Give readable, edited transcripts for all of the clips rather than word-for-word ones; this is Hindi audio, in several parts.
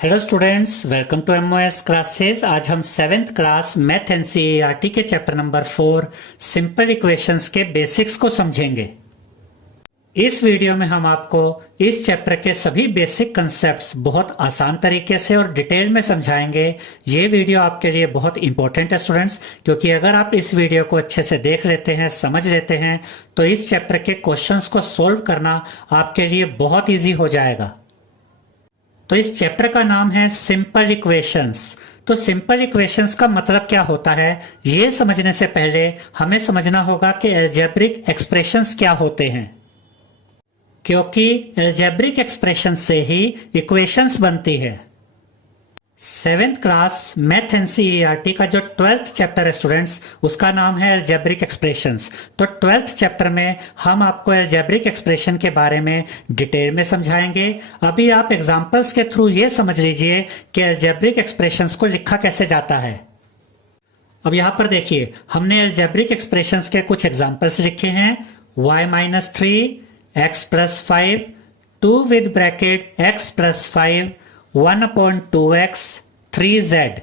Hello students, welcome to MOS classes. आज हम 7th क्लास मैथ एनसीईआरटी के चैप्टर नंबर 4 सिंपल इक्वेशंस के बेसिक्स को समझेंगे। इस वीडियो में हम आपको इस चैप्टर के सभी बेसिक कंसेप्ट्स बहुत आसान तरीके से और डिटेल में समझाएंगे। ये वीडियो आपके लिए बहुत इंपॉर्टेंट है स्टूडेंट्स, क्योंकि अगर आप इस वीडियो को अच्छे से देख लेते हैं, समझ लेते हैं, तो इस चैप्टर के क्वेश्चंस को सोल्व करना आपके लिए बहुत ईजी हो जाएगा। तो इस चैप्टर का नाम है सिंपल इक्वेशंस। तो सिंपल इक्वेशंस का मतलब क्या होता है, ये समझने से पहले हमें समझना होगा कि अलजेब्रिक एक्सप्रेशंस क्या होते हैं, क्योंकि अलजेब्रिक एक्सप्रेशन से ही इक्वेशंस बनती है। 7th क्लास मैथ एनसीईआरटी का जो 12th चैप्टर है स्टूडेंट्स, उसका नाम है अलजेब्रिक एक्सप्रेशंस। तो 12th चैप्टर में हम आपको अलजेब्रिक एक्सप्रेशन के बारे में डिटेल में समझाएंगे। अभी आप एग्जांपल्स के थ्रू ये समझ लीजिए कि अलजेब्रिक एक्सप्रेशंस को लिखा कैसे जाता है। अब यहां पर देखिए, हमने अलजेब्रिक एक्सप्रेशंस के कुछ एग्जांपल्स लिखे हैं। y-3 x + 5 2 with bracket x + 5 1/2x 3z।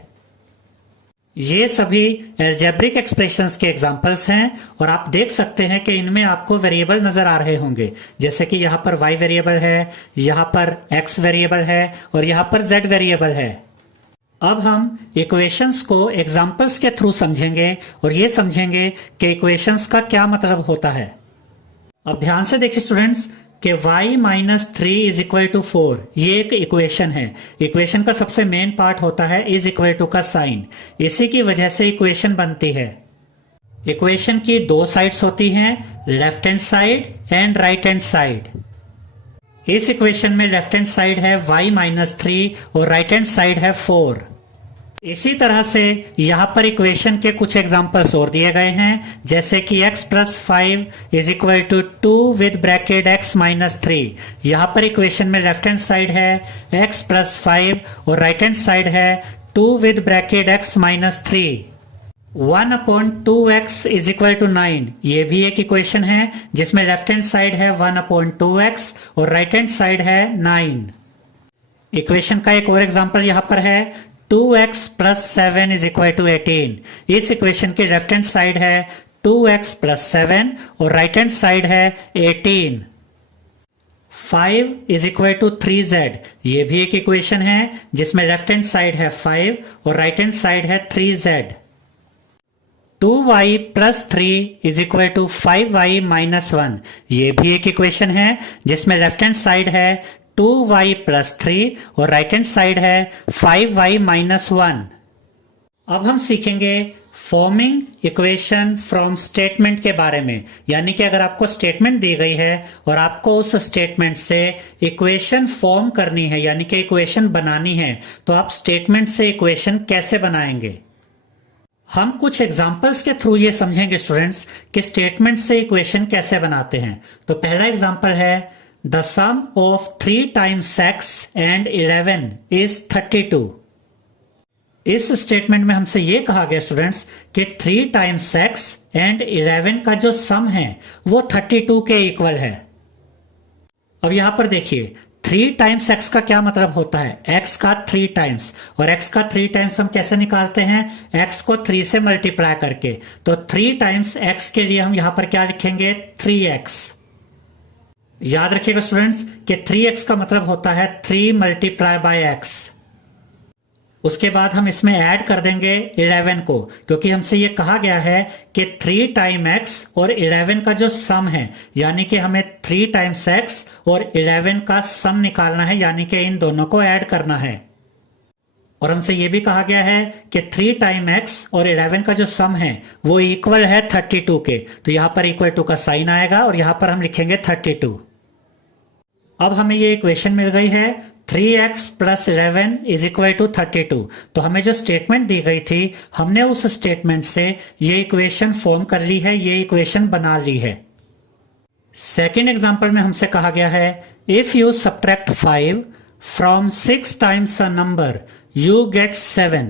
ये सभी अलजेब्रिक एक्सप्रेशंस के एग्जांपल्स हैं और आप देख सकते हैं कि इनमें आपको वेरिएबल नजर आ रहे होंगे, जैसे कि यहां पर y वेरिएबल है, यहां पर x वेरिएबल है और यहां पर z वेरिएबल है। अब हम इक्वेशंस को एग्जांपल्स के थ्रू समझेंगे और ये समझेंगे कि इक्वेशंस का क्या मतलब होता है। अब ध्यान से देखिए स्टूडेंट्स कि y-3 = 4 ये एक इक्वेशन है। इक्वेशन का सबसे मेन पार्ट होता है = का साइन। इसी की वजह से इक्वेशन बनती है। इक्वेशन की दो साइड्स होती हैं, left hand side and right hand side. इस इक्वेशन में लेफ्ट हैंड साइड है y-3 और राइट हैंड साइड है 4। इसी तरह से यहां पर इक्वेशन के कुछ एग्जांपल्स और दिए गए हैं, जैसे कि x + 5 = 2 विद ब्रैकेट x - 3। यहां पर इक्वेशन में लेफ्ट हैंड साइड है x + 5 और राइट हैंड साइड है 2 विद ब्रैकेट x - 3। 1/2x = 9। ये भी एक इक्वेशन है जिसमें लेफ्ट हैंड साइड है 1/2x और राइट हैंड साइड है 9। इक्वेशन का एक और एग्जांपल यहां पर है 2x + 7 = 18। इस इक्वेशन की लेफ्ट हैंड साइड है 2x + 7 और राइट हैंड साइड है 18। 5 = 3z। ये भी एक इक्वेशन है जिसमें लेफ्ट हैंड साइड है 5 और राइट हैंड साइड है 3z। 2y + 3 = 5y - 1। ये भी एक इक्वेशन है जिसमें लेफ्ट हैंड साइड है 2y + 3 और राइट हैंड साइड है 5y - 1। अब हम सीखेंगे फॉर्मिंग इक्वेशन फ्रॉम स्टेटमेंट के बारे में। यानी कि अगर आपको स्टेटमेंट दी गई है और आपको उस स्टेटमेंट से इक्वेशन फॉर्म करनी है, यानी कि इक्वेशन बनानी है, तो आप स्टेटमेंट से इक्वेशन कैसे बनाएंगे। हम कुछ एग्जांपल्स के थ्रू ये समझेंगे स्टूडेंट्स कि स्टेटमेंट से इक्वेशन कैसे बनाते हैं। तो पहला एग्जांपल है The sum of 3 times x and 11 is 32। इस स्टेटमेंट में हमसे ये कहा गया स्टूडेंट्स कि 3 times x and 11 का जो सम है वो 32 के इक्वल है। अब यहां पर देखिए, 3 times x का क्या मतलब होता है, x का 3 times, और x का 3 times हम कैसे निकालते हैं, x को 3 से मल्टीप्लाई करके। तो 3 times x के लिए हम यहां पर क्या लिखेंगे, 3x। याद रखिएगा स्टूडेंट्स कि 3x का मतलब होता है 3 × x। उसके बाद हम इसमें ऐड कर देंगे 11 को, क्योंकि हमसे ये कहा गया है कि 3 times x और 11 का जो सम है, यानी कि हमें 3 times x और 11 का सम निकालना है, यानी कि इन दोनों को ऐड करना है। और हमसे ये भी कहा गया है कि 3 times x और 11 का जो सम है वो इक्वल है 32 के। तो यहां पर = का साइन आएगा और यहां पर हम लिखेंगे 32। अब हमें ये इक्वेशन मिल गई है 3x + 11 = 32। तो हमें जो स्टेटमेंट दी गई थी, हमने उस स्टेटमेंट से ये इक्वेशन फॉर्म कर ली है, ये इक्वेशन बना ली है। सेकेंड एग्जांपल में हमसे कहा गया है if you subtract 5 from 6 times a number you get 7।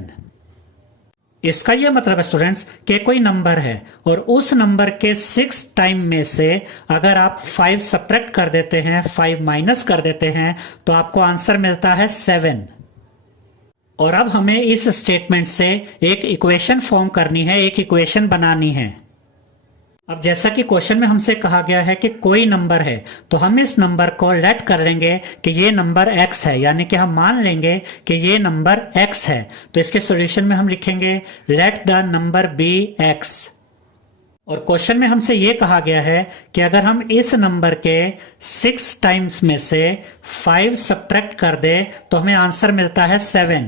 इसका यह मतलब है स्टूडेंट्स कि कोई नंबर है और उस नंबर के 6 टाइम में से अगर आप 5 सब्ट्रैक्ट कर देते हैं, 5 माइनस कर देते हैं, तो आपको आंसर मिलता है 7। और अब हमें इस स्टेटमेंट से एक इक्वेशन फॉर्म करनी है, एक इक्वेशन बनानी है। अब जैसा कि क्वेश्चन में हमसे कहा गया है कि कोई नंबर है, तो हम इस नंबर को लेट कर लेंगे कि ये नंबर x है, यानी कि हम मान लेंगे कि ये नंबर x है। तो इसके सॉल्यूशन में हम लिखेंगे let the number be x। और क्वेश्चन में हमसे ये कहा गया है कि अगर हम इस नंबर के 6 टाइम्स में से 5 सब्ट्रैक्ट कर दे तो हमें आंसर मिलता है 7।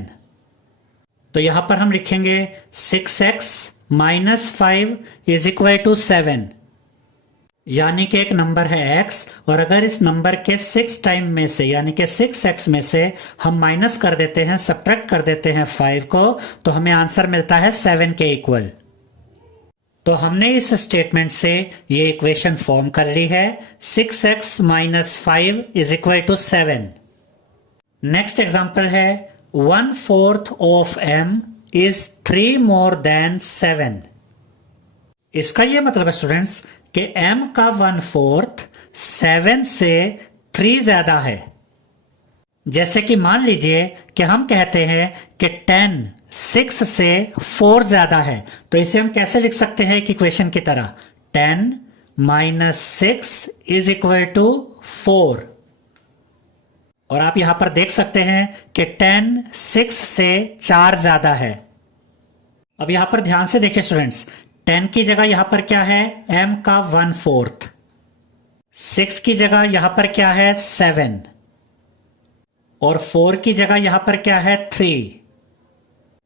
तो यहां पर हम लिखेंगे 6x minus 5 is equal to 7, यानी कि एक नंबर है x और अगर इस नंबर के 6 टाइम में से यानी कि 6x में से हम माइनस कर देते हैं, सब्ट्रैक्ट कर देते हैं 5 को, तो हमें आंसर मिलता है 7 के इक्वल। तो हमने इस स्टेटमेंट से ये इक्वेशन फॉर्म कर ली है, 6x minus 5 is equal to 7। Next example है 1/4 of m is 3 more than 7। इसका यह मतलब है स्टूडेंट्स कि m का 1/4 7 से 3 ज्यादा है। जैसे कि मान लीजिए कि हम कहते हैं कि 10 6 से 4 ज्यादा है, तो इसे हम कैसे लिख सकते हैं एक इक्वेशन की तरह, 10 माइनस 6 इज इक्वल टू 4। और आप यहां पर देख सकते हैं कि 10 6 से 4 ज्यादा है। अब यहां पर ध्यान से देखिए स्टूडेंट्स, 10 की जगह यहां पर क्या है, m का 1/4, 6 की जगह यहां पर क्या है 7 और 4 की जगह यहां पर क्या है 3।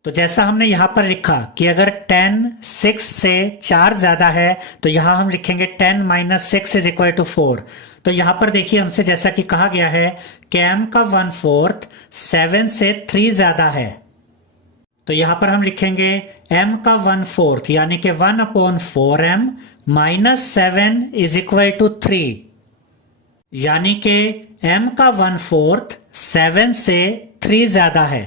तो जैसा हमने यहां पर लिखा कि अगर 10 6 से 4 ज्यादा है तो यहां हम लिखेंगे 10 माइनस 6 इज इक्वल टू 4। तो यहां पर देखिए हमसे जैसा कि कहा गया है कि m का 1/4 7 से 3 ज्यादा है, तो यहां पर हम लिखेंगे m का 1/4 यानी कि 1/4m minus 7 is equal to 3, यानी कि m का 1/4 7 से 3 ज्यादा है।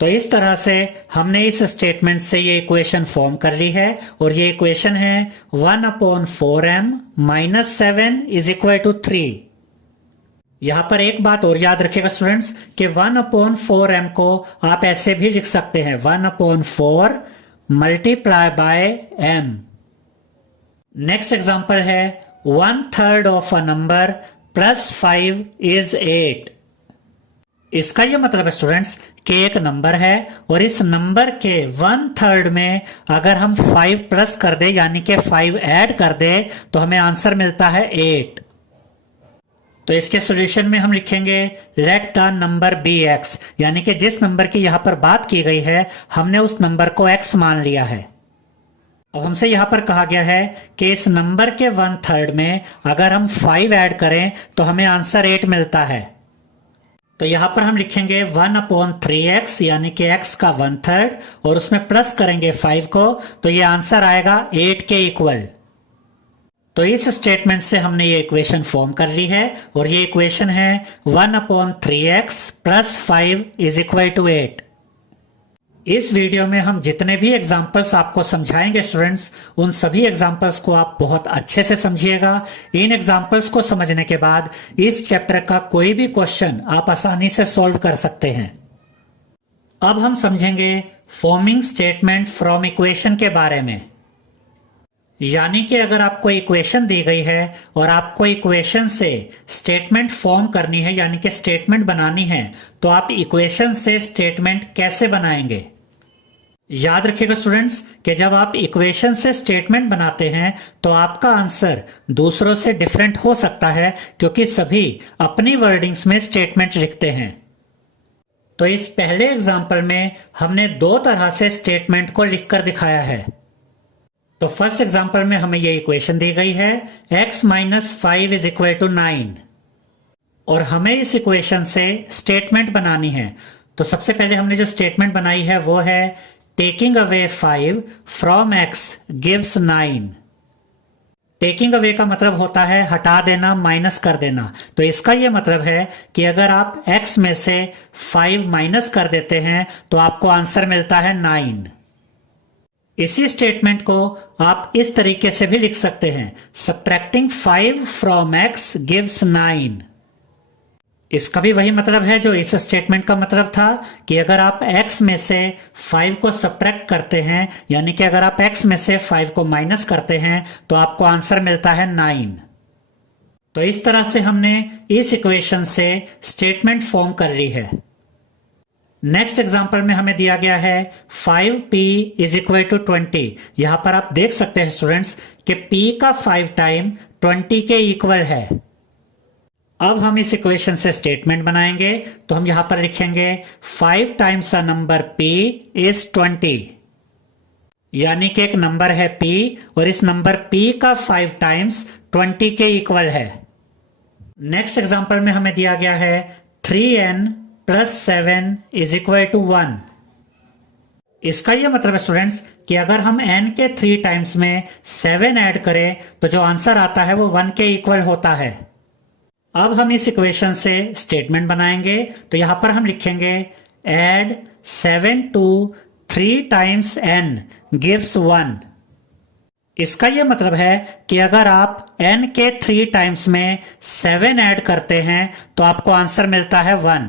तो इस तरह से हमने इस स्टेटमेंट से ये इक्वेशन फॉर्म कर ली है और ये इक्वेशन है 1/4m minus 7 is equal to 3। यहां पर एक बात और याद रखिएगा स्टूडेंट्स कि 1/4m को आप ऐसे भी लिख सकते हैं 1/4 multiply by m। Next example है 1/3 of a number plus 5 is 8। इसका यह मतलब है स्टूडेंट्स कि एक नंबर है और इस नंबर के 1/3 में अगर हम 5 प्लस कर दे यानी कि 5 ऐड कर दे तो हमें आंसर मिलता है 8। तो इसके सॉल्यूशन में हम लिखेंगे let the number be x, यानी कि जिस नंबर की यहां पर बात की गई है हमने उस नंबर को x मान लिया है। अब हमसे यहां पर कहा गया है कि इस नंबर के 1/3 में अगर हम 5 ऐड करें तो हमें आंसर 8 मिलता है। तो यहां पर हम लिखेंगे 1/3x यानी कि x का 1/3 और उसमें प्लस करेंगे 5 को, तो ये आंसर आएगा 8 के इक्वल। तो इस स्टेटमेंट से हमने ये इक्वेशन फॉर्म कर ली है और ये इक्वेशन है 1/3x plus 5 is equal to 8। इस वीडियो में हम जितने भी एग्जाम्पल्स आपको समझाएंगे स्टूडेंट्स, उन सभी एग्जाम्पल्स को आप बहुत अच्छे से समझिएगा। इन एग्जाम्पल्स को समझने के बाद इस चैप्टर का कोई भी क्वेश्चन आप आसानी से सॉल्व कर सकते हैं। अब हम समझेंगे फॉर्मिंग स्टेटमेंट फ्रॉम इक्वेशन के बारे में। यानी कि अगर आपको इक्वेशन दी गई है और आपको इक्वेशन से स्टेटमेंट फॉर्म करनी है यानी कि स्टेटमेंट बनानी है, तो आप इक्वेशन से स्टेटमेंट कैसे बनाएंगे। याद रखिएगा स्टूडेंट्स कि जब आप इक्वेशन से स्टेटमेंट बनाते हैं तो आपका आंसर दूसरों से डिफरेंट हो सकता है, क्योंकि सभी अपनी वर्डिंग्स में स्टेटमेंट लिखते हैं। तो इस पहले एग्जाम्पल में हमने 2 तरह से स्टेटमेंट को लिखकर दिखाया है। तो फर्स्ट एग्जाम्पल में हमें ये इक्वेशन दी गई है x minus 5 is equal to 9 और हमें इस इक्वेशन से स्टेटमेंट बनानी है। तो सबसे पहले हमने जो स्टेटमेंट बनाई है वो है taking away 5 from x gives 9। Taking away का मतलब होता है हटा देना, माइनस कर देना। तो इसका यह मतलब है कि अगर आप x में से 5 माइनस कर देते हैं तो आपको आंसर मिलता है 9। इसी स्टेटमेंट को आप इस तरीके से भी लिख सकते हैं, सब्ट्रैक्टिंग 5 फ्रॉम x गिव्स 9। इसका भी वही मतलब है जो इस स्टेटमेंट का मतलब था कि अगर आप x में से 5 को सब्ट्रैक्ट करते हैं, यानी कि अगर आप x में से 5 को माइनस करते हैं तो आपको आंसर मिलता है 9। तो इस तरह से हमने इस इक्वेशन से स्टेटमेंट फॉर्म कर ली है। नेक्स्ट एग्जांपल में हमें दिया गया है 5p इज इक्वल टू 20। यहां पर आप देख सकते हैं स्टूडेंट्स कि p का 5 टाइम 20 के इक्वल है। अब हम इस इक्वेशन से स्टेटमेंट बनाएंगे, तो हम यहां पर लिखेंगे 5 times a number p is 20, यानी कि एक नंबर है p और इस नंबर p का 5 टाइम्स 20 के इक्वल है। नेक्स्ट एग्जांपल में हमें दिया गया है 3n plus 7 is equal to 1। इसका यह मतलब है स्टूडेंट्स कि अगर हम n के 3 टाइम्स में 7 ऐड करें तो जो आंसर आता है वो 1 के इक्वल होता है। अब हम इस इक्वेशन से स्टेटमेंट बनाएंगे, तो यहां पर हम लिखेंगे add 7 to 3 times n gives 1। इसका यह मतलब है कि अगर आप n के 3 टाइम्स में 7 ऐड करते हैं तो आपको आंसर मिलता है 1।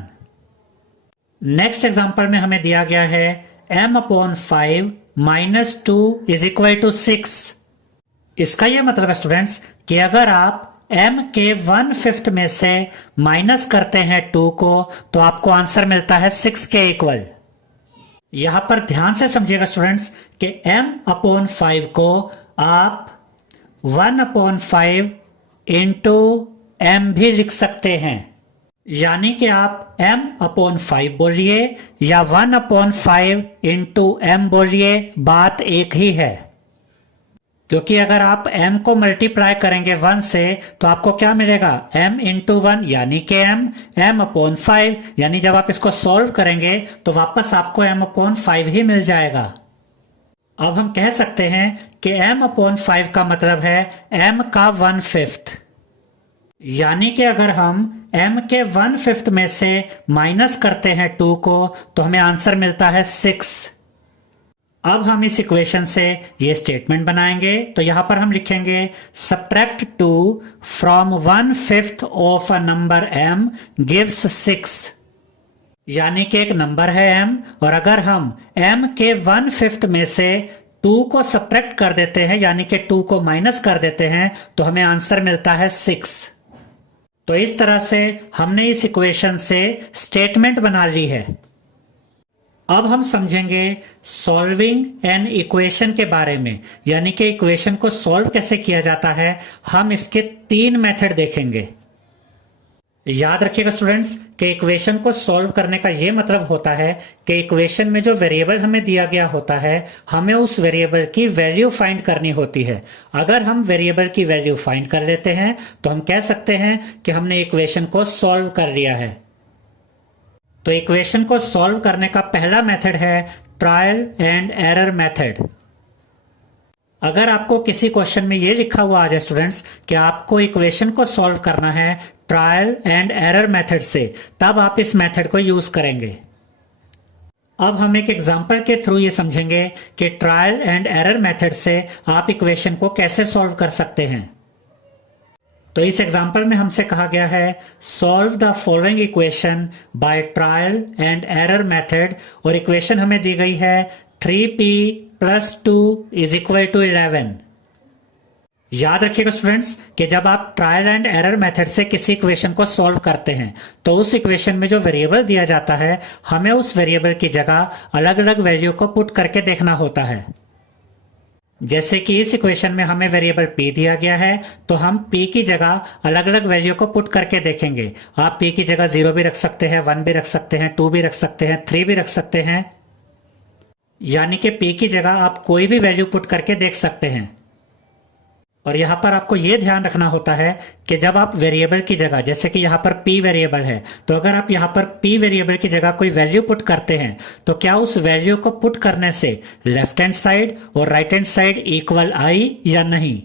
नेक्स्ट एग्जांपल में हमें दिया गया है m upon 5 minus 2 is equal to 6। इसका यह मतलब है स्टूडेंट्स कि अगर आप m के 1/5 में से माइनस करते हैं 2 को तो आपको आंसर मिलता है 6 के इक्वल। यहां पर ध्यान से समझिएगा स्टूडेंट्स कि m अपॉन 5 को आप 1/5 इंटू m भी लिख सकते हैं, यानी कि आप m अपॉन 5 बोलिए या 1/5 इंटू m बोलिए, बात एक ही है। क्योंकि अगर आप m को मल्टीप्लाई करेंगे 1 से तो आपको क्या मिलेगा, m इंटू 1 यानी कि m अपॉन 5, यानी जब आप इसको सॉल्व करेंगे तो वापस आपको m अपॉन 5 ही मिल जाएगा। अब हम कह सकते हैं कि m अपॉन 5 का मतलब है m का 1/5, यानी कि अगर हम m के 1/5 में से माइनस करते हैं 2 को तो हमें आंसर मिलता है 6। अब हम इस इक्वेशन से ये स्टेटमेंट बनाएंगे, तो यहां पर हम लिखेंगे subtract 2 from 1/5 of a number m gives 6, यानी कि एक नंबर है m और अगर हम m के 1/5 में से 2 को सब्ट्रैक्ट कर देते हैं, यानी कि 2 को माइनस कर देते हैं, तो हमें आंसर मिलता है 6। तो इस तरह से हमने इस इक्वेशन से स्टेटमेंट बना ली है। अब हम समझेंगे सॉल्विंग एन इक्वेशन के बारे में, यानी कि इक्वेशन को सॉल्व कैसे किया जाता है। हम इसके 3 मेथड देखेंगे। याद रखिएगा स्टूडेंट्स कि इक्वेशन को सॉल्व करने का यह मतलब होता है कि इक्वेशन में जो वेरिएबल हमें दिया गया होता है हमें उस वेरिएबल की वैल्यू फाइंड करनी होती है। अगर हम वेरिएबल की वैल्यू फाइंड कर लेते हैं तो हम कह सकते हैं कि हमने इक्वेशन को सॉल्व कर लिया है। तो इक्वेशन को सॉल्व करने का पहला मेथड है ट्रायल एंड एरर मेथड। अगर आपको किसी क्वेश्चन में यह लिखा हुआ आ जाए स्टूडेंट्स कि आपको इक्वेशन को सॉल्व करना है ट्रायल एंड एरर मेथड से, तब आप इस मेथड को यूज करेंगे। अब हम एक एग्जांपल के थ्रू ये समझेंगे कि ट्रायल एंड एरर मेथड से आप इक्वेशन को कैसे सॉल्व कर सकते हैं। तो इस एग्जांपल में हमसे कहा गया है solve the following equation by trial and error method, और इक्वेशन हमें दी गई है 3p + 2 इज इक्वल टू 11। याद रखिएगा स्टूडेंट्स कि जब आप ट्रायल एंड एरर मेथड से किसी इक्वेशन को सॉल्व करते हैं तो उस इक्वेशन में जो वेरिएबल दिया जाता है हमें उस वेरिएबल की जगह अलग अलग वैल्यू को पुट करके देखना होता है। जैसे कि इस इक्वेशन में हमें वेरिएबल p दिया गया है तो हम p की जगह अलग अलग वैल्यू को पुट करके देखेंगे। आप p की जगह 0 भी रख सकते हैं, 1 भी रख सकते हैं, 2 भी रख सकते हैं, 3 भी रख सकते हैं, यानी कि p की जगह आप कोई भी वैल्यू पुट करके देख सकते हैं। और यहां पर आपको यह ध्यान रखना होता है कि जब आप वेरिएबल की जगह, जैसे कि यहां पर p वेरिएबल है, तो अगर आप यहां पर p वेरिएबल की जगह कोई वैल्यू पुट करते हैं तो क्या उस वैल्यू को पुट करने से लेफ्ट हैंड साइड और राइट हैंड साइड इक्वल आई या नहीं।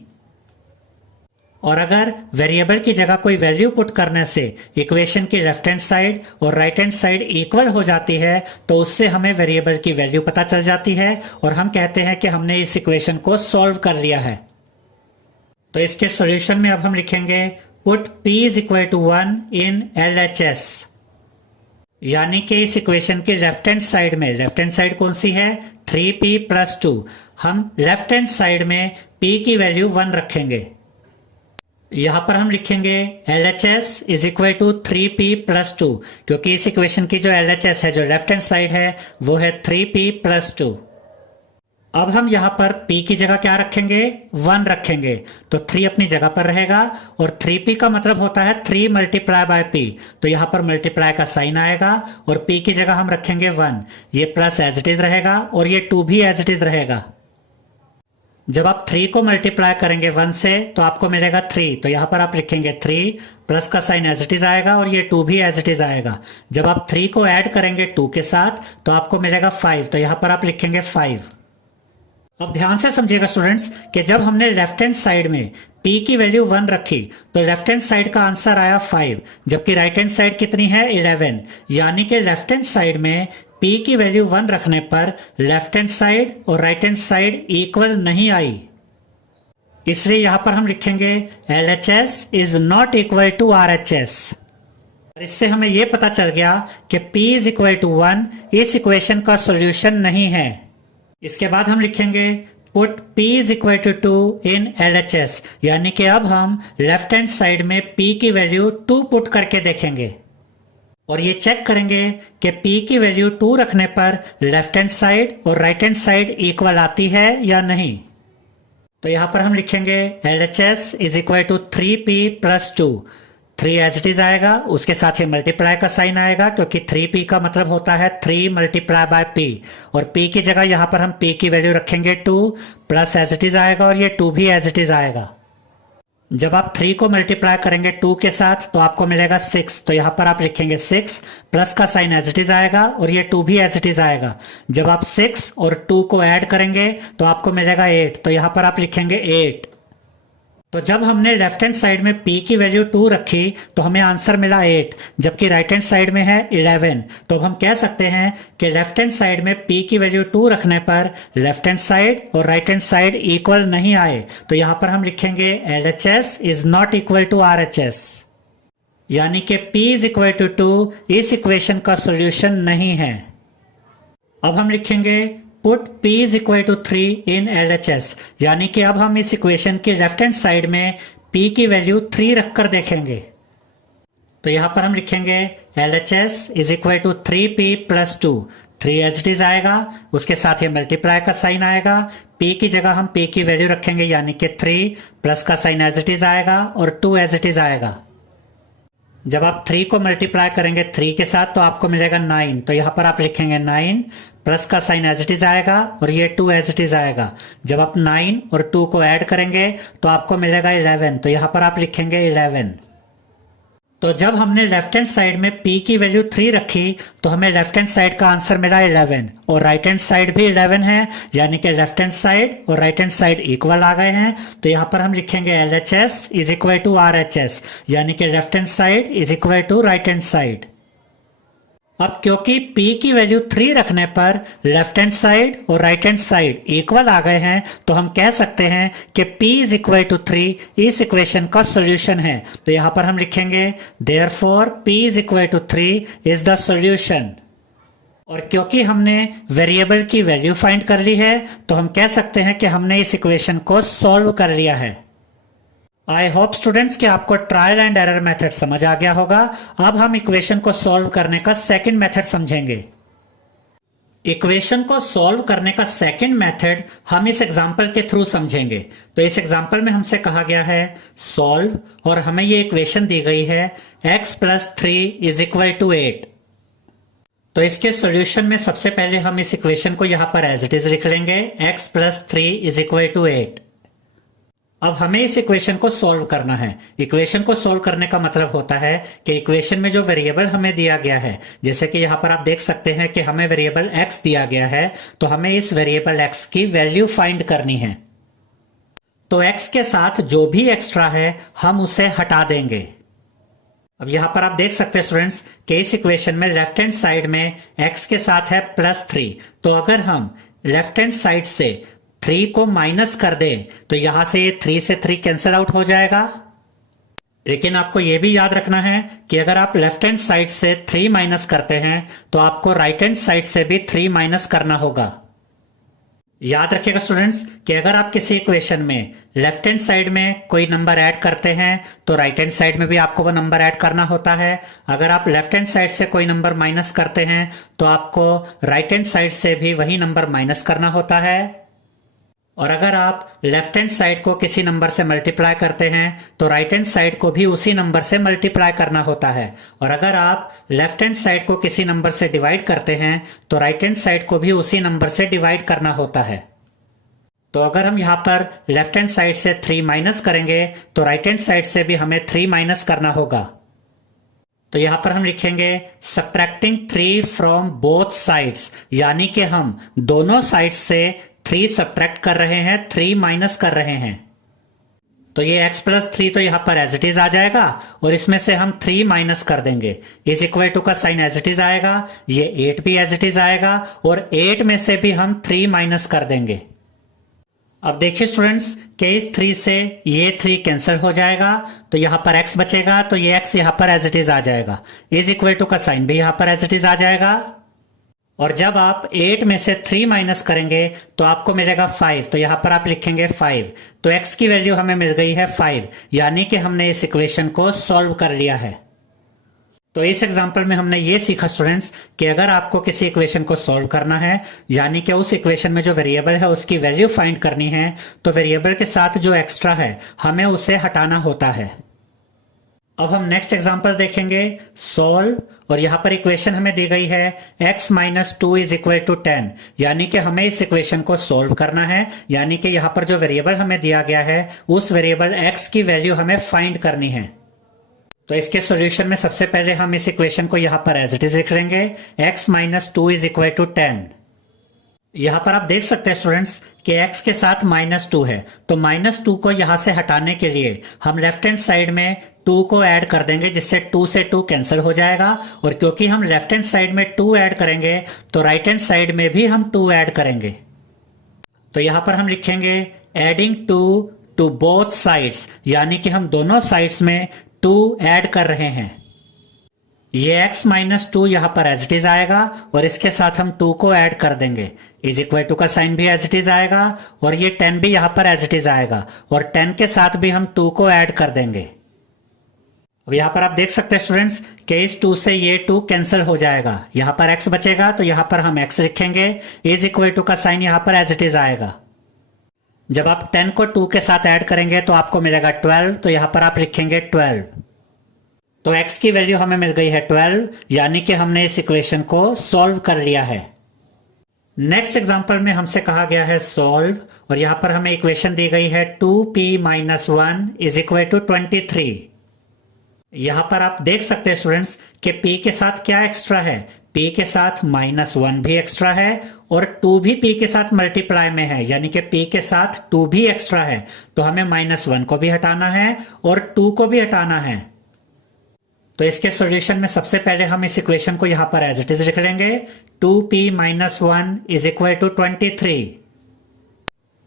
और अगर वेरिएबल की जगह कोई वैल्यू पुट करने से इक्वेशन की लेफ्ट हैंड साइड और राइट हैंड साइड इक्वल हो जाती है तो उससे हमें वेरिएबल की वैल्यू पता चल जाती है और हम कहते हैं कि हमने इस इक्वेशन को सॉल्व कर लिया है। तो इसके सॉल्यूशन में अब हम लिखेंगे put p is equal to 1 in LHS, यानी कि इस इक्वेशन की लेफ्ट हैंड साइड में, लेफ्ट हैंड साइड कौन सी है 3p प्लस 2, हम लेफ्ट हैंड साइड में p की वैल्यू 1 रखेंगे। यहां पर हम लिखेंगे LHS is equal to 3p plus 2, क्योंकि इस इक्वेशन की जो LHS है, जो लेफ्ट हैंड साइड है, वो है 3p प्लस 2। अब हम यहां पर p की जगह क्या रखेंगे 1 रखेंगे, तो 3 अपनी जगह पर रहेगा और 3p का मतलब होता है 3 मल्टीप्लाई बाय p, तो यहां पर मल्टीप्लाई का साइन आएगा और p की जगह हम रखेंगे 1, ये प्लस एज इट इज रहेगा और ये 2 भी एज इट इज रहेगा। जब आप 3 को मल्टीप्लाई करेंगे 1 से तो आपको मिलेगा 3, तो यहां पर आप लिखेंगे 3, प्लस का साइन एज इट इज आएगा और ये 2 भी एज इट इज आएगा। जब आप 3 को ऐड करेंगे 2 के साथ तो आपको मिलेगा 5, तो यहां पर आप लिखेंगे 5। अब ध्यान से समझिएगा स्टूडेंट्स कि जब हमने लेफ्ट हैंड साइड में p की वैल्यू 1 रखी तो लेफ्ट हैंड साइड का आंसर आया 5, जबकि राइट हैंड साइड कितनी है 11, यानी कि लेफ्ट हैंड साइड में p की वैल्यू 1 रखने पर लेफ्ट हैंड साइड और राइट हैंड साइड इक्वल नहीं आई, इसलिए यहां पर हम लिखेंगे LHS is not equal to RHS। इससे हमें यह पता चल गया कि p इज इक्वल टू 1 इस इक्वेशन का सॉल्यूशन नहीं है। इसके बाद हम लिखेंगे put p is equal to 2 in LHS, यानी कि अब हम लेफ्ट हैंड साइड में p की वैल्यू 2 पुट करके देखेंगे और ये चेक करेंगे कि p की वैल्यू 2 रखने पर लेफ्ट हैंड साइड और राइट हैंड साइड इक्वल आती है या नहीं। तो यहां पर हम लिखेंगे LHS is equal to 3p plus 2, 3 as it is आएगा, उसके साथ ही मल्टीप्लाई का साइन आएगा क्योंकि 3p का मतलब होता है 3 मल्टीप्लाई बाय p, और p की जगह यहां पर हम p की वैल्यू रखेंगे 2, प्लस एज इट इज आएगा और ये 2 भी एज इट इज आएगा। जब आप 3 को मल्टीप्लाई करेंगे 2 के साथ तो आपको मिलेगा 6, तो यहां पर आप लिखेंगे 6, प्लस का साइन एज इट इज आएगा और ये 2 भी एज इट इज आएगा। जब आप 6 और 2 को ऐड करेंगे तो आपको मिलेगा 8, तो यहां पर आप लिखेंगे 8। तो जब हमने लेफ्ट हैंड साइड में p की वैल्यू 2 रखी तो हमें आंसर मिला 8, जबकि राइट हैंड साइड में है 11। तो हम कह सकते हैं कि लेफ्ट हैंड साइड में p की वैल्यू 2 रखने पर लेफ्ट हैंड साइड और राइट हैंड साइड इक्वल नहीं आए, तो यहां पर हम लिखेंगे LHS is not equal to RHS, यानी कि p इज इक्वल टू 2 इस इक्वेशन का सॉल्यूशन नहीं है। अब हम लिखेंगे put p is equal to 3 in LHS, यानी कि अब हम इस इक्वेशन की लेफ्ट हैंड साइड में p की वैल्यू 3 रखकर देखेंगे। तो यहां पर हम लिखेंगे LHS is equal to 3p plus 2, 3 as it is आएगा, उसके साथ ही मल्टीप्लाई का साइन आएगा, p की जगह हम p की वैल्यू रखेंगे यानी कि 3, प्लस का साइन एज इट इज आएगा और 2 एज इट इज आएगा। जब आप 3 को मल्टीप्लाई करेंगे 3 के साथ तो आपको मिलेगा 9, तो यहां पर आप लिखेंगे 9, प्लस का साइन एज इट इज आएगा और ये 2 एज इट इज आएगा। जब आप 9 और 2 को ऐड करेंगे तो आपको मिलेगा 11, तो यहां पर आप लिखेंगे 11। तो जब हमने लेफ्ट हैंड साइड में p की वैल्यू 3 रखी तो हमें लेफ्ट हैंड साइड का आंसर मिला 11 और राइट हैंड साइड भी 11 है, यानी कि लेफ्ट हैंड साइड और राइट हैंड साइड इक्वल आ गए हैं। तो यहां पर हम लिखेंगे LHS is equal to RHS, यानी कि left hand side is equal to right hand side. अब क्योंकि p की वैल्यू 3 रखने पर लेफ्ट हैंड साइड और राइट हैंड साइड इक्वल आ गए हैं तो हम कह सकते हैं कि p इज इक्वल टू 3 इस इक्वेशन का सॉल्यूशन है। तो यहां पर हम लिखेंगे therefore p is equal to 3 is the solution. और क्योंकि हमने वेरिएबल की वैल्यू फाइंड कर ली है तो हम कह सकते हैं कि हमने इस इक्वेशन को सॉल्व कर लिया है। आई होप स्टूडेंट्स कि आपको ट्रायल एंड एरर मेथड समझ आ गया होगा। अब हम इक्वेशन को सॉल्व करने का सेकंड मेथड समझेंगे। इक्वेशन को सॉल्व करने का सेकंड मेथड हम इस एग्जांपल के थ्रू समझेंगे। तो इस एग्जांपल में हमसे कहा गया है सॉल्व, और हमें ये इक्वेशन दी गई है x plus 3 is equal to 8। तो इसके सॉल्यूशन में सबसे पहले हम इस इक्वेशन को यहां पर एज इट इज लिख लेंगे x plus 3 is equal to 8। अब हमें इस इक्वेशन को सॉल्व करना है। इक्वेशन को सॉल्व करने का मतलब होता है कि इक्वेशन में जो वेरिएबल हमें दिया गया है, जैसे कि यहां पर आप देख सकते हैं कि हमें वेरिएबल x दिया गया है, तो हमें इस वेरिएबल x की वैल्यू फाइंड करनी है। तो x के साथ जो भी एक्स्ट्रा है हम उसे हटा देंगे। अब यहां पर आप देख सकते हैं स्टूडेंट्स कि इस इक्वेशन में लेफ्ट हैंड साइड में x के साथ है प्लस 3, तो अगर हम लेफ्ट हैंड साइड से 3 को माइनस कर दें तो यहां से ये 3 से 3 कैंसिल आउट हो जाएगा। लेकिन आपको यह भी याद रखना है कि अगर आप लेफ्ट हैंड साइड से 3 माइनस करते हैं तो आपको राइट हैंड साइड से भी 3 माइनस करना होगा। याद रखिएगा स्टूडेंट्स कि अगर आप किसी इक्वेशन में लेफ्ट हैंड साइड में कोई नंबर ऐड करते हैं तो राइट हैंड साइड में भी आपको वो नंबर ऐड करना होता है। अगर आप लेफ्ट हैंड साइड से कोई नंबर माइनस करते हैं तो आपको राइट हैंड साइड से भी वही नंबर माइनस करना होता है। और अगर आप लेफ्ट हैंड साइड को किसी नंबर से मल्टीप्लाई करते हैं तो राइट हैंड साइड को भी उसी नंबर से मल्टीप्लाई करना होता है। और अगर आप लेफ्ट हैंड साइड को किसी नंबर से डिवाइड करते हैं तो राइट हैंड साइड को भी उसी नंबर से डिवाइड करना होता है। तो अगर हम यहां पर लेफ्ट हैंड साइड से 3 माइनस करेंगे तो राइट हैंड साइड से भी हमें 3 माइनस करना होगा। तो यहां पर हम लिखेंगे सब्ट्रैक्टिंग 3 फ्रॉम बोथ साइड्स, यानी कि हम दोनों साइड से 3 सब्ट्रैक्ट कर रहे हैं, 3 माइनस कर रहे हैं। तो ये x प्लस 3 तो यहां पर एज इट इज आ जाएगा और इसमें से हम 3 माइनस कर देंगे। इज इक्वल टू का साइन एज इट इज आएगा, ये 8 भी एज इट इज आएगा और 8 में से भी हम 3 माइनस कर देंगे। अब देखिए स्टूडेंट्स कि इस 3 से ये 3 कैंसिल हो जाएगा तो यहां पर x बचेगा, तो ये x यहां पर एज इट इज आ जाएगा। इज इक्वल टू का साइन भी यहां पर एज इट इज आ जाएगा। और जब आप 8 में से 3 माइनस करेंगे तो आपको मिलेगा 5, तो यहां पर आप लिखेंगे 5। तो x की वैल्यू हमें मिल गई है 5, यानी कि हमने इस इक्वेशन को सॉल्व कर लिया है। तो इस एग्जांपल में हमने ये सीखा स्टूडेंट्स कि अगर आपको किसी इक्वेशन को सॉल्व करना है, यानी कि उस इक्वेशन में जो वेरिएबल है उसकी वैल्यू फाइंड करनी है, तो वेरिएबल के साथ जो एक्स्ट्रा है हमें उसे हटाना होता है। अब हम नेक्स्ट एग्जांपल देखेंगे सॉल्व, और यहां पर इक्वेशन हमें दी गई है x minus 2 is equal to 10, यानी कि हमें इस इक्वेशन को सॉल्व करना है, यानी कि यहां पर जो वेरिएबल हमें दिया गया है उस वेरिएबल x की वैल्यू हमें फाइंड करनी है। तो इसके सॉल्यूशन में सबसे पहले हम इस इक्वेशन को यहां पर एज इट इज लिख लेंगे x minus 2 is equal to 10। यहां पर आप देख सकते हैं स्टूडेंट्स कि x के साथ -2 है, तो -2 को यहां से हटाने के लिए हम लेफ्ट हैंड साइड में 2 को ऐड कर देंगे, जिससे 2 से 2 कैंसिल हो जाएगा। और क्योंकि हम लेफ्ट हैंड साइड में 2 ऐड करेंगे तो राइट हैंड साइड में भी हम 2 ऐड करेंगे। तो यहां पर हम लिखेंगे एडिंग 2 टू बोथ साइड्स, यानी कि हम दोनों साइड्स में 2 ऐड कर रहे हैं। ये x माइनस 2 यहां पर एज इट इज आएगा और इसके साथ हम 2 को ऐड कर देंगे। इज इक्वल टू का साइन भी एज इट इज आएगा और ये 10 भी यहां पर एज इट इज आएगा और 10 के साथ भी हम 2 को ऐड कर देंगे। अब यहां पर आप देख सकते हैं स्टूडेंट्स कि इस 2 से ये 2 कैंसिल हो जाएगा, यहां पर x बचेगा, तो यहां पर हम x लिखेंगे। इज इक्वल टू का साइन यहां पर एज इट इज आएगा। जब आप 10 को 2 के साथ ऐड करेंगे तो आपको मिलेगा 12, तो यहां पर आप लिखेंगे 12। तो x की वैल्यू हमें मिल गई है 12, यानी कि हमने इस इक्वेशन को सॉल्व कर लिया है। नेक्स्ट एग्जांपल में हमसे कहा गया है सॉल्व, और यहां पर हमें इक्वेशन दी गई है 2p minus 1 is equal to 23। यहां पर आप देख सकते हैं स्टूडेंट्स कि p के साथ क्या एक्स्ट्रा है, p के साथ -1 भी एक्स्ट्रा है और 2 भी p के साथ मल्टीप्लाई में है, यानी कि p के साथ 2 भी एक्स्ट्रा है। तो हमें -1 को भी हटाना है और 2 को भी हटाना है। तो इसके सॉल्यूशन में सबसे पहले हम इस इक्वेशन को यहां पर एज इट इज लिख लेंगे 2p minus 1 is equal to 23।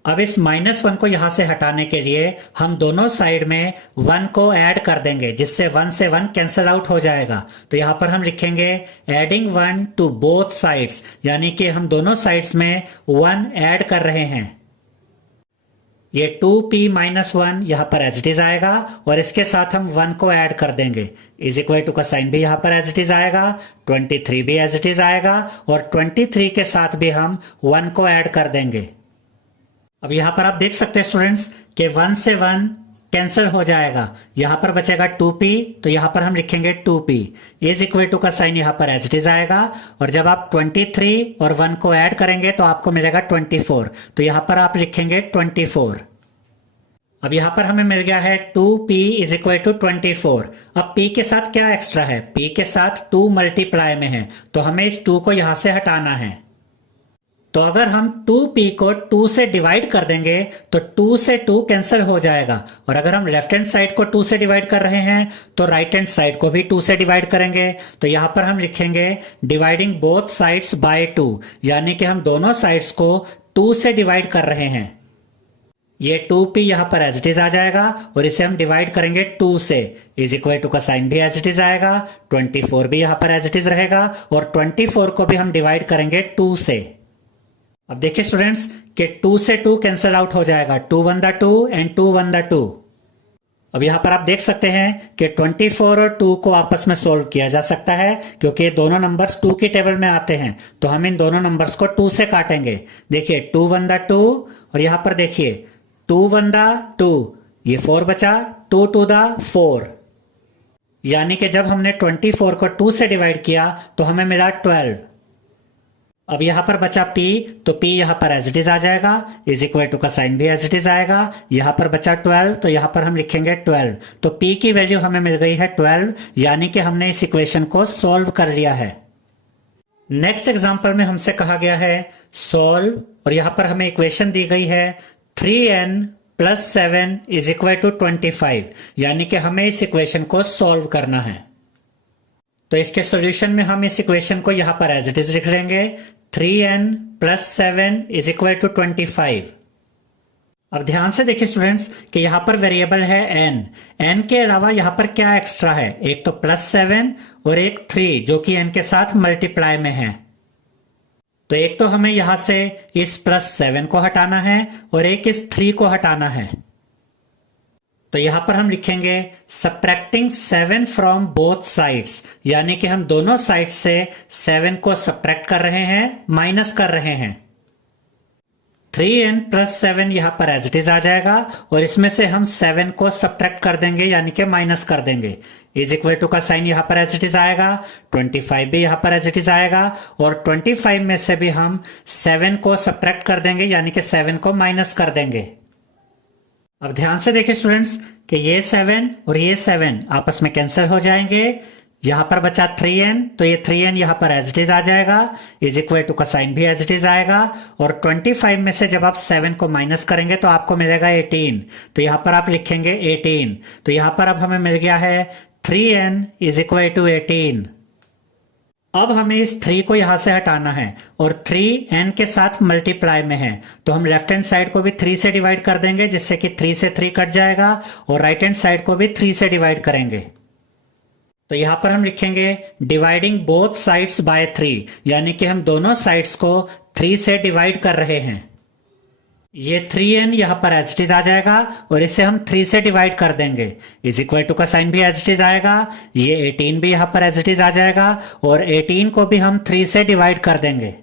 अब इस -1 को यहां से हटाने के लिए हम दोनों साइड में 1 को ऐड कर देंगे, जिससे 1 से 1 कैंसिल आउट हो जाएगा। तो यहां पर हम लिखेंगे एडिंग 1 टू बोथ साइड्स, यानी कि हम दोनों साइड्स में 1 ऐड कर रहे हैं। ये 2p माइनस 1 यहां पर एज इट इज आएगा और इसके साथ हम 1 को ऐड कर देंगे। इज इक्वल टू का साइन भी यहां पर एज इट इज आएगा, 23 भी एज इट इज आएगा और 23 के साथ भी हम 1 को ऐड कर देंगे। अब यहां पर आप देख सकते हैं स्टूडेंट्स कि 1 से 1 कैंसिल हो जाएगा, यहां पर बचेगा 2p, तो यहां पर हम लिखेंगे 2p। इज इक्वल टू का साइन यहां पर एज इट इज आएगा और जब आप 23 और 1 को ऐड करेंगे तो आपको मिलेगा 24, तो यहां पर आप लिखेंगे 24। अब यहां पर हमें मिल गया है 2p इज इक्वल टू 24। अब p के साथ क्या एक्स्ट्रा है, p के साथ 2 मल्टीप्लाई में है, तो हमें इस 2 को यहां से हटाना है। तो अगर हम 2p को 2 से डिवाइड कर देंगे तो 2 से 2 कैंसिल हो जाएगा, और अगर हम लेफ्ट हैंड साइड को 2 से डिवाइड कर रहे हैं तो राइट हैंड साइड को भी 2 से डिवाइड करेंगे। तो यहां पर हम लिखेंगे डिवाइडिंग बोथ साइड्स बाय 2, यानी कि हम दोनों साइड्स को 2 से डिवाइड कर रहे हैं। ये 2p यहां पर एज इट इज आ जाएगा और इसे हम डिवाइड करेंगे 2 से, इज इक्वल टू का साइन भी एज इट इज आएगा, 24 भी यहां पर एज इट इज रहेगा और 24 को भी हम डिवाइड करेंगे 2 से। अब देखिए स्टूडेंट्स कि 2 से 2 कैंसिल आउट हो जाएगा, 2 1 द 2 एंड 2 1 द 2। अब यहां पर आप देख सकते हैं कि 24 और 2 को आपस में सोल्व किया जा सकता है क्योंकि ये दोनों नंबर्स 2 की टेबल में आते हैं, तो हम इन दोनों नंबर्स को 2 से काटेंगे। देखिए 2 1 द 2 और यहां पर देखिए 2 1 द 2, ये 4 बचा, 2 2 द 4, यानी कि जब हमने 24 को 2 से डिवाइड किया तो हमें मिला 12। अब यहां पर बचा p, तो p यहां पर एज इट इज आ जाएगा, इज इक्वल टू का साइन भी एज इट इज आएगा। यहां पर बचा 12, तो यहां पर हम लिखेंगे 12, तो p की वैल्यू हमें मिल गई है 12, यानी कि हमने इस इक्वेशन को सॉल्व कर लिया है। नेक्स्ट एग्जांपल में हमसे कहा गया है सॉल्व, और यहां पर हमें इक्वेशन दी गई है 3n + 7 इज इक्वल टू 25, यानी कि हमें इस इक्वेशन को सॉल्व करना है। तो इसके सॉल्यूशन में हम इस इक्वेशन को यहां पर एज इट इज लिख लेंगे, 3n + 7 इज इक्वल टू 25। अब ध्यान से देखिए स्टूडेंट्स कि यहां पर वेरिएबल है n के अलावा यहां पर क्या एक्स्ट्रा है, एक तो +7 और एक 3 जो कि n के साथ मल्टीप्लाई में है। तो एक तो हमें यहां से इस +7 को हटाना है और एक इस 3 को हटाना है। तो यहां पर हम लिखेंगे सब्ट्रैक्टिंग 7 फ्रॉम बोथ साइड्स, यानी कि हम दोनों साइड से 7 को सब्ट्रैक्ट कर रहे हैं, माइनस कर रहे हैं। 3n + 7 यहां पर एज इट इज आ जाएगा और इसमें से हम 7 को सब्ट्रैक्ट कर देंगे, यानी कि माइनस कर देंगे। इज इक्वल टू का साइन यहां पर एज इट इज आएगा, 25 भी यहां पर एज इट इज आएगा और 25 में से भी हम 7 को सब्ट्रैक्ट कर देंगे, यानी कि 7 को माइनस कर देंगे। अब ध्यान से देखिए स्टूडेंट्स कि ये 7 और ये 7 आपस में कैंसिल हो जाएंगे। यहां पर बचा 3n, तो ये 3n यहां पर एज इट इज आ जाएगा, इज इक्वल टू का साइन भी एज इट इज आएगा और 25 में से जब आप 7 को माइनस करेंगे तो आपको मिलेगा 18, तो यहां पर आप लिखेंगे 18। तो यहां पर अब हमें मिल गया है 3n इज इक्वल टू 18। अब हमें इस 3 को यहां से हटाना है और 3 n के साथ मल्टीप्लाई में है, तो हम लेफ्ट हैंड साइड को भी 3 से डिवाइड कर देंगे जिससे कि 3 से 3 कट जाएगा और राइट हैंड साइड को भी 3 से डिवाइड करेंगे। तो यहां पर हम लिखेंगे डिवाइडिंग बोथ साइड्स बाय 3, यानी कि हम दोनों साइड्स को 3 से डिवाइड कर रहे हैं। ये 3n यहां पर एज इट इज आ जाएगा और इसे हम 3 से डिवाइड कर देंगे, इज इक्वल टू का साइन भी एज इट इज आएगा। ये 18 भी यहां पर एज इट इज आ जाएगा और 18 को भी हम 3 से डिवाइड कर देंगे।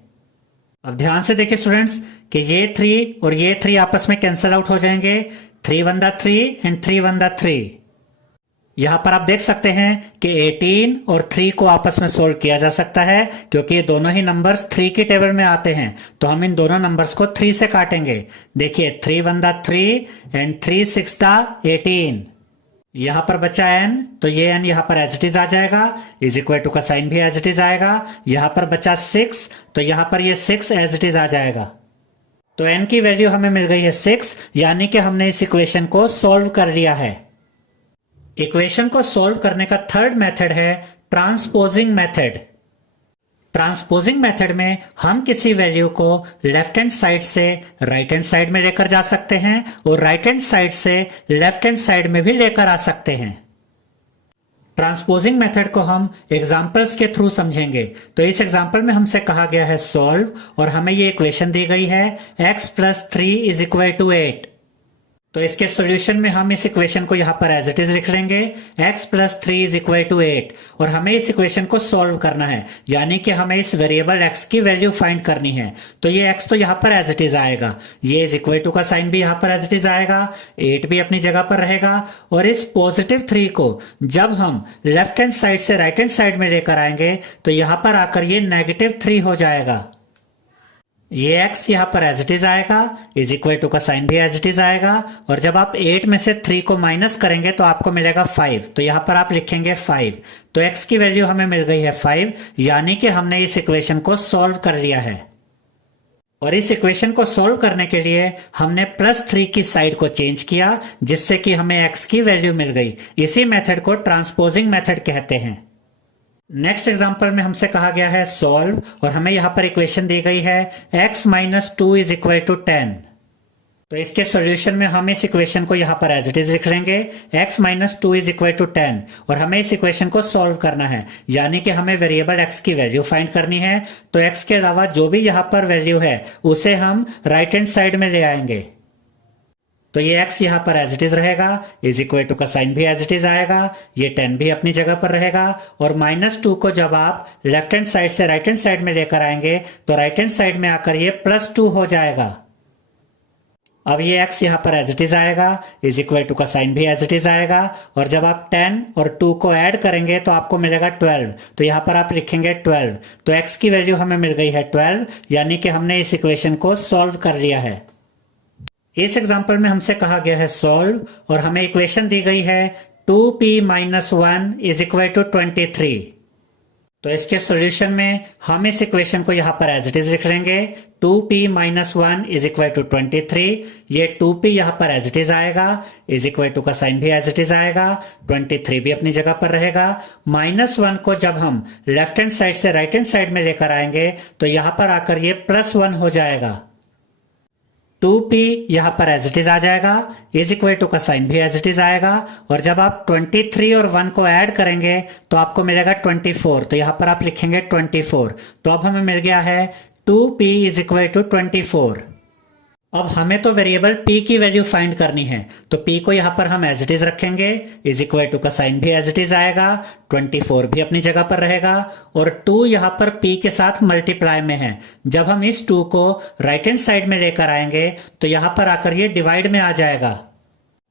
अब ध्यान से देखिए स्टूडेंट्स कि ये 3 और ये 3 आपस में कैंसिल आउट हो जाएंगे, 3 1 द 3 एंड 3 1 द 3। यहां पर आप देख सकते हैं कि 18 और 3 को आपस में सोल्व किया जा सकता है क्योंकि ये दोनों ही नंबर्स 3 की टेबल में आते हैं, तो हम इन दोनों नंबर्स को 3 से काटेंगे। देखिए 3 1 द 3 एंड 3 6 द 18। यहां पर बचा n, तो ये n यहां पर एज इट इज आ जाएगा, इज इक्वल टू का साइन भी एज इट इज आएगा। यहां पर बचा 6, तो यहां पर ये 6 एज इट इज आ जाएगा। तो n की वैल्यू हमें मिल गई है 6, यानी कि हमने इस इक्वेशन को सोल्व कर लिया है। इक्वेशन को सोल्व करने का थर्ड मेथड है ट्रांसपोजिंग मेथड। ट्रांसपोजिंग मेथड में हम किसी वैल्यू को लेफ्ट हैंड साइड से राइट हैंड साइड में लेकर जा सकते हैं और राइट हैंड साइड से लेफ्ट हैंड साइड में भी लेकर आ सकते हैं। ट्रांसपोजिंग मेथड को हम एग्जांपल्स के थ्रू समझेंगे। तो इस एग्जांपल में हमसे कहा गया है सॉल्व और हमें ये इक्वेशन दी गई है x + 3 इज इक्वल टू 8। तो इसके सॉल्यूशन में हम इस इक्वेशन को यहां पर एज इट इज लिख लेंगे, x + 3 इज इक्वल टू 8 और हमें इस इक्वेशन को सॉल्व करना है, यानी कि हमें इस वेरिएबल x की वैल्यू फाइंड करनी है। तो ये x तो यहां पर एज इट इज आएगा, ये इज इक्वल टू का साइन भी यहां पर एज इट इज आएगा, 8 भी अपनी जगह पर रहेगा और इस +3 को जब हम लेफ्ट हैंड साइड से राइट हैंड साइड में लेकर आएंगे तो यहां पर आकर ये -3 हो जाएगा। ये x यहां पर एज इट इज आएगा, इज इक्वल टू का साइन भी एज इट इज आएगा और जब आप 8 में से 3 को माइनस करेंगे तो आपको मिलेगा 5, तो यहां पर आप लिखेंगे 5। तो x की वैल्यू हमें मिल गई है 5, यानी कि हमने इस इक्वेशन को सॉल्व कर लिया है। और इस इक्वेशन को सॉल्व करने के लिए हमने +3 की साइड को चेंज किया जिससे कि हमें x की वैल्यू मिल गई। इसी मेथड को ट्रांसपोजिंग मेथड कहते हैं। नेक्स्ट एग्जांपल में हमसे कहा गया है सॉल्व और हमें यहां पर इक्वेशन दी गई है x - 2 इज इक्वल टू 10। तो इसके सॉल्यूशन में हम इस इक्वेशन को यहाँ पर एज इट इज लिख लेंगे, x minus 2 is equal to 10, और हमें इस इक्वेशन को सॉल्व करना है, यानी कि हमें वेरिएबल x की वैल्यू फाइंड करनी है। तो x के अलावा जो भी यहाँ पर वैल्यू है उसे हम राइट हैंड साइड में ले आएंगे। तो ये x यहाँ पर एज इट इज रहेगा, इज इक्वल टू का साइन भी एज इट इज आएगा, ये 10 भी अपनी जगह पर रहेगा, और -2 को जब आप लेफ्ट हैंड साइड से राइट हैंड साइड में लेकर आएंगे तो राइट हैंड साइड में आकर ये +2 हो जाएगा। अब ये x यहाँ पर एज इट इज आएगा, इज इक्वल टू का साइन भी एज इट इज आएगा, और जब आप 10 और 2 को ऐड करेंगे तो आपको मिलेगा 12। तो यहाँ पर आप लिखेंगे 12। तो x की वैल्यू हमें मिल गई है 12, यानी कि हमने इस इक्वेशन को सॉल्व कर लिया है। इस एग्जाम्पल में हमसे कहा गया है सॉल्व, और हमें इक्वेशन दी गई है 2p minus 1 is equal to 23। तो इसके सॉल्यूशन में हम इस इक्वेशन को यहाँ पर एज इट इज लिख लेंगे, 2p minus 1 is equal to 23। ये 2p यहाँ पर एज इट इज आएगा, इज इक्वल टू का साइन भी एज इट इज आएगा, 23 भी अपनी जगह पर रहेगा। -1 को जब हम लेफ्ट हैंड साइड से राइट हैंड साइड में लेकर आएंगे तो यहाँ पर आकर ये +1 हो जाएगा। 2p यहाँ पर एज इट इज आ जाएगा, इज इक्वल टू का साइन भी एज इट इज आएगा, और जब आप 23 और 1 को ऐड करेंगे तो आपको मिलेगा 24। तो यहाँ पर आप लिखेंगे 24। तो अब हमें मिल गया है 2p इज इक्वल टू 24। अब हमें तो वेरिएबल p की वैल्यू फाइंड करनी है, तो p को यहाँ पर हम एज इट इज रखेंगे, इज इक्वल टू का साइन भी एज इट इज आएगा, 24 भी अपनी जगह पर रहेगा, और 2 यहाँ पर p के साथ मल्टीप्लाई में है। जब हम इस 2 को राइट हैंड साइड में लेकर आएंगे तो यहाँ पर आकर ये डिवाइड में आ जाएगा।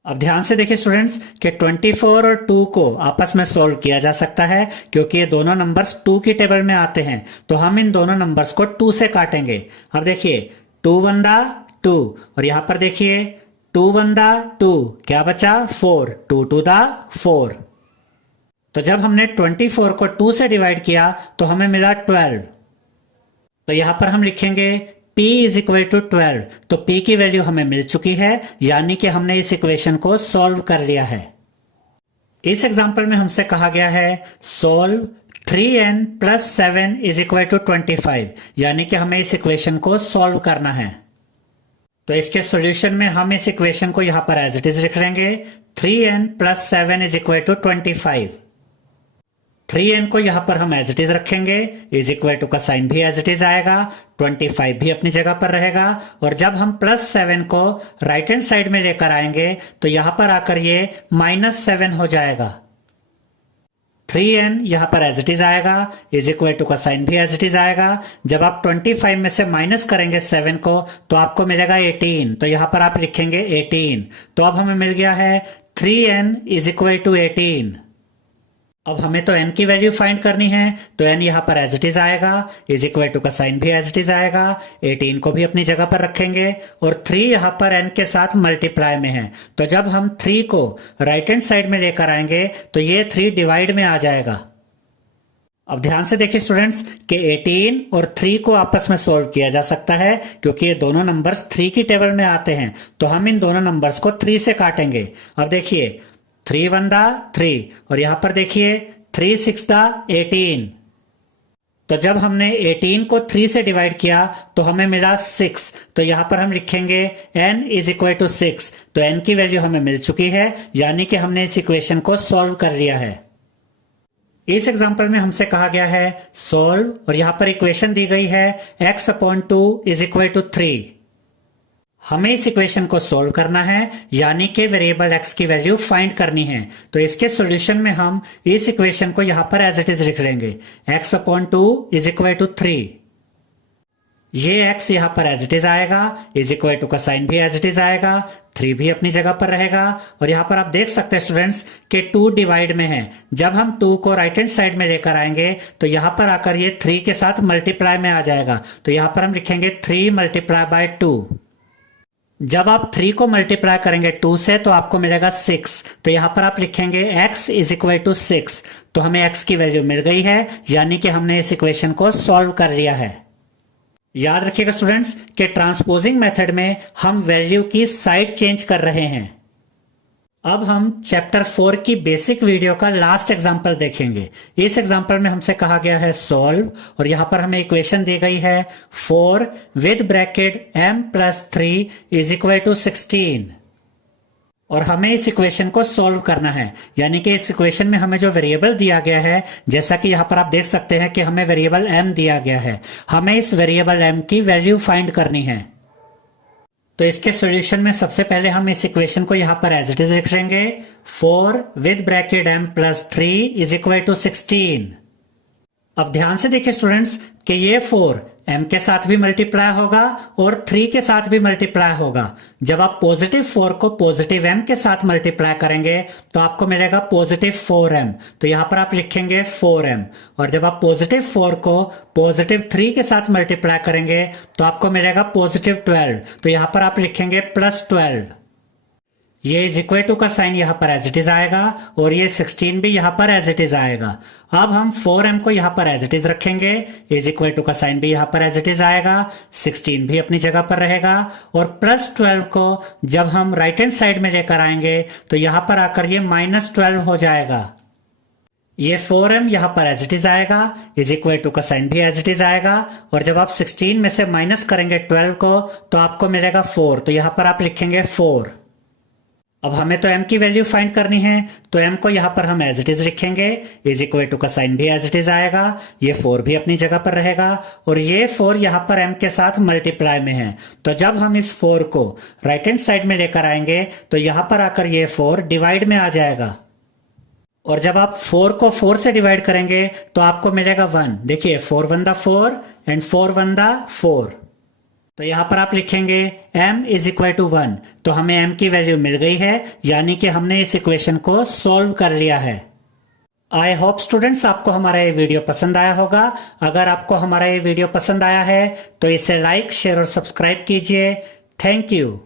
अब ध्यान से देखिए स्टूडेंट्स कि 24 और 2 को आपस में सोल्व किया जा सकता है, क्योंकि ये दोनों नंबर्स 2 की टेबल में आते हैं। तो हम इन दोनों नंबर्स को 2 से काटेंगे। अब देखिए 2 1 2, और यहां पर देखिए 2 1 2, क्या बचा 4, 2 2 4। तो जब हमने 24 को 2 से डिवाइड किया तो हमें मिला 12। तो यहां पर हम लिखेंगे p इज इक्वल टू 12। तो p की वैल्यू हमें मिल चुकी है, यानी कि हमने इस इक्वेशन को सॉल्व कर लिया है। इस एग्जांपल में हमसे कहा गया है solve 3n plus 7 is equal to 25, यानी कि हमें इस इक्वेशन को सॉल्व करना है। तो इसके सॉल्यूशन में हम इस इक्वेशन को यहां पर एज इट इज लिख लेंगे, 3n plus 7 is equal to 25। 3n को यहां पर हम एज इट इज रखेंगे, इज इक्वल टू का साइन भी एज इट इज आएगा, 25 भी अपनी जगह पर रहेगा, और जब हम +7 को राइट हैंड साइड में लेकर आएंगे तो यहां पर आकर ये -7 हो जाएगा। 3n यहां पर एज इट इज आएगा, इज इक्वल टू का साइन भी एज इट इज आएगा। जब आप 25 में से माइनस करेंगे 7 को तो आपको मिलेगा 18। तो यहां पर आप लिखेंगे 18। तो अब हमें मिल गया है 3n इज इक्वल टू 18। अब हमें तो n की वैल्यू फाइंड करनी है, तो n यहाँ पर एज इट इज आएगा, इज इक्वल टू का साइन भी एज इट इज आएगा, 18 को भी अपनी जगह पर रखेंगे, और 3 यहाँ पर n के साथ मल्टीप्लाई में है। तो जब हम 3 को राइट हैंड साइड में लेकर आएंगे तो ये 3 डिवाइड में आ जाएगा। अब ध्यान से देखिए स्टूडेंट्स कि 18 और 3 को आपस में सोल्व किया जा सकता है, क्योंकि ये दोनों नंबर्स 3 की टेबल में आते हैं। तो हम इन दोनों नंबर्स को 3 से काटेंगे। अब देखिए 3 1 3, और यहां पर देखिए 3 6 18। तो जब हमने 18 को 3 से डिवाइड किया तो हमें मिला 6। तो यहां पर हम लिखेंगे n इज इक्वल टू 6। तो n की वैल्यू हमें मिल चुकी है, यानी कि हमने इस इक्वेशन को सॉल्व कर लिया है। इस एग्जांपल में हमसे कहा गया है सॉल्व, और यहां पर इक्वेशन दी गई है x/2 इज इक्वल टू 3। हमें इस इक्वेशन को सोल्व करना है, यानी कि वेरिएबल x की वैल्यू फाइंड करनी है। तो इसके सॉल्यूशन में हम इस इक्वेशन को यहां पर एज इट इज लिख लेंगे, x/2 इज इक्वल टू 3। ये x यहां पर एज इट इज आएगा, इज इक्वल टू का साइन भी एज इट इज आएगा, 3 भी अपनी जगह पर रहेगा, और यहां पर आप देख सकते हैं स्टूडेंट्स कि 2 डिवाइड में है। जब हम 2 को राइट हैंड साइड में लेकर आएंगे तो यहां पर आकर ये 3 के साथ मल्टीप्लाई में आ जाएगा। तो यहां पर हम लिखेंगे 3 मल्टीप्लाई बाय 2। जब आप 3 को मल्टीप्लाई करेंगे 2 से तो आपको मिलेगा 6। तो यहां पर आप लिखेंगे x इज इक्वल टू 6। तो हमें x की वैल्यू मिल गई है, यानी कि हमने इस इक्वेशन को सॉल्व कर लिया है। याद रखिएगा स्टूडेंट्स कि ट्रांसपोजिंग मेथड में हम वैल्यू की साइड चेंज कर रहे हैं। अब हम चैप्टर 4 की बेसिक वीडियो का लास्ट एग्जाम्पल देखेंगे। इस एग्जाम्पल में हमसे कहा गया है सॉल्व, और यहां पर हमें इक्वेशन दी गई है 4 विद ब्रैकेट m + 3 = 16, और हमें इस इक्वेशन को सॉल्व करना है। यानी कि इस इक्वेशन में हमें जो वेरिएबल दिया गया है, जैसा कि यहां पर आप देख सकते हैं कि हमें वेरिएबल m दिया गया है, हमें इस वेरिएबल m की वैल्यू फाइंड करनी है। तो इसके सॉल्यूशन में सबसे पहले हम इस इक्वेशन को यहां पर एज इट इज लिख लेंगे 4 विद ब्रैकेट m + 3 = 16। अब ध्यान से देखिए स्टूडेंट्स कि ये 4 m के साथ भी मल्टीप्लाई होगा और 3 के साथ भी मल्टीप्लाई होगा। जब आप पॉजिटिव 4 को पॉजिटिव m के साथ मल्टीप्लाई करेंगे तो आपको मिलेगा पॉजिटिव 4m, तो यहां पर आप लिखेंगे 4m। और जब आप पॉजिटिव 4 को पॉजिटिव 3 के साथ मल्टीप्लाई करेंगे तो आपको मिलेगा पॉजिटिव 12, तो यहां पर आप लिखेंगे +12। ये = का साइन यहां पर एज इट इज आएगा और ये 16 भी यहां पर एज इट इज आएगा। अब हम 4m को यहां पर एज इट इज रखेंगे, = का साइन भी यहां पर एज इट इज आएगा, 16 भी अपनी जगह पर रहेगा, और +12 को जब हम राइट हैंड साइड में लेकर आएंगे तो यहां पर आकर ये -12 हो जाएगा। ये 4m यहां पर एज इट इज आएगा, = का साइन भी एज इट इज आएगा, और जब आप 16 में से माइनस करेंगे 12 को तो आपको मिलेगा 4, तो यहां पर आप लिखेंगे 4। अब हमें तो m की वैल्यू फाइंड करनी है, तो m को यहां पर हम एज इट इज लिखेंगे, = का साइन भी एज इट इज आएगा, ये 4 भी अपनी जगह पर रहेगा, और ये 4 यहां पर m के साथ मल्टीप्लाई में है। तो जब हम इस 4 को राइट हैंड साइड में लेकर आएंगे तो यहां पर आकर ये 4 डिवाइड में आ जाएगा, और जब आप 4 को 4 से डिवाइड करेंगे तो आपको मिलेगा 1। देखिए 4 × 1 = 4 एंड 4 × 1 = 4, तो यहां पर आप लिखेंगे m = 1। तो हमें m की वैल्यू मिल गई है, यानी कि हमने इस इक्वेशन को सॉल्व कर लिया है। आई होप स्टूडेंट्स आपको हमारा ये वीडियो पसंद आया होगा। अगर आपको हमारा ये वीडियो पसंद आया है तो इसे लाइक, शेयर और सब्सक्राइब कीजिए। Thank you.